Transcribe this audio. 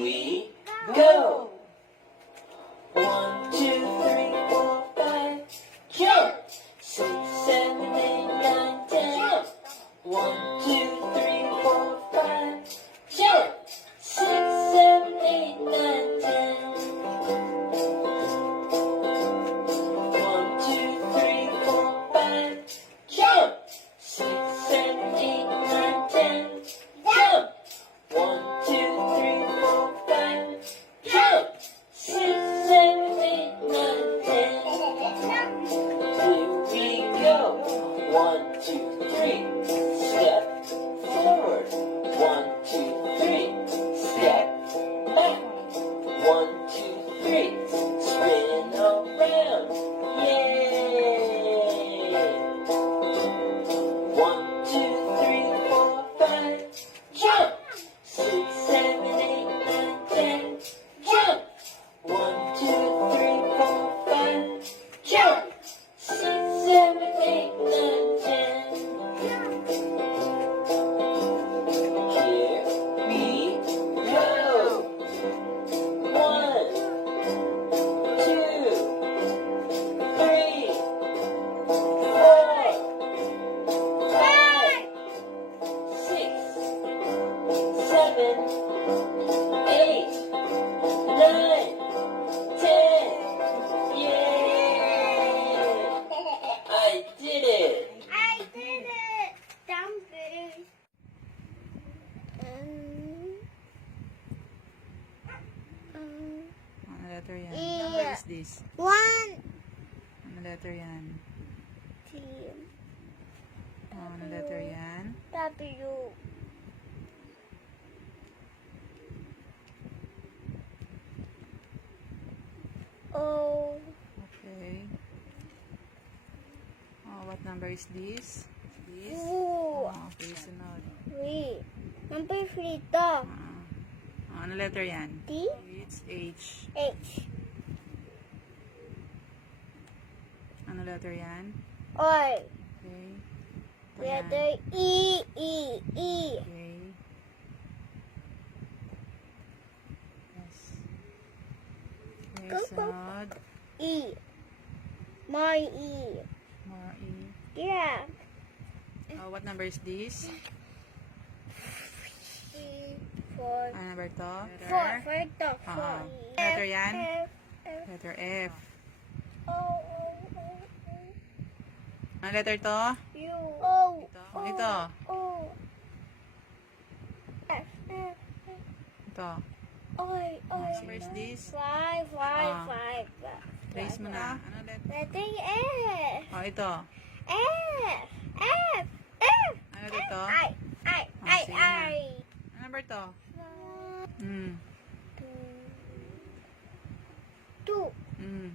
we go. 1, 2, 3, 4, 5, jump. 6, 7, 8, 9, 10. 1, 2, 3, 4, 5, jump. 6, 7, 8, 9, 10. 1, 2, 3, 4, 5, jump. 6, 7, 8, 9, 10. Jump. 1, 2, 3, 4, 5, jump. 6, 7, 8, 9, 10. Here we go. 1, 2, 3. Step forward. 1, 2, 3. Step back. 1, 2, 3. Spin around. Yay! 1, 2, 3, 4, 5. Jump. 6, 7, 8, 9, 10. Jump. 1, 2, 3, 4, 5. Jump. 6, 7, 8, 9, 10. Here we go. 1, 2, 3, 4, 5, 6, 7, 8, 9, 10. Yay! I did it! I did it! Jumping. Ano letter yan? Yeah. What is this? 1, Ano letter yan? 2, Ano letter yan? W. O. Okay. Oh, what number is this? This? Ooh. Oh, okay, sunod. 3. Number 3 to. Ano letter yan? D. It's H. H. Ano letter yan? I. Okay. Ito yan. Letter E. E. E. Okay. Yes. Okay, Go, go. sunod. E. My E. More E. Yeah. Oh, what number is this? 3, 4. Ano number to? 4. 4 to. 4. Ah. Letter yan? F. F. Letter F. O. O. O. Ano letter to? U. O. Ito. Ito. O. F. F. Ito. I. I. Number is this? 5. 5. Ah. 5. Trace mo na. Ano letter? Letter F. Oh, ito. F. F. F. Ano dito? I. I. Ah, I. sige na. I. Ano number to? 2. 2. 2. Mm.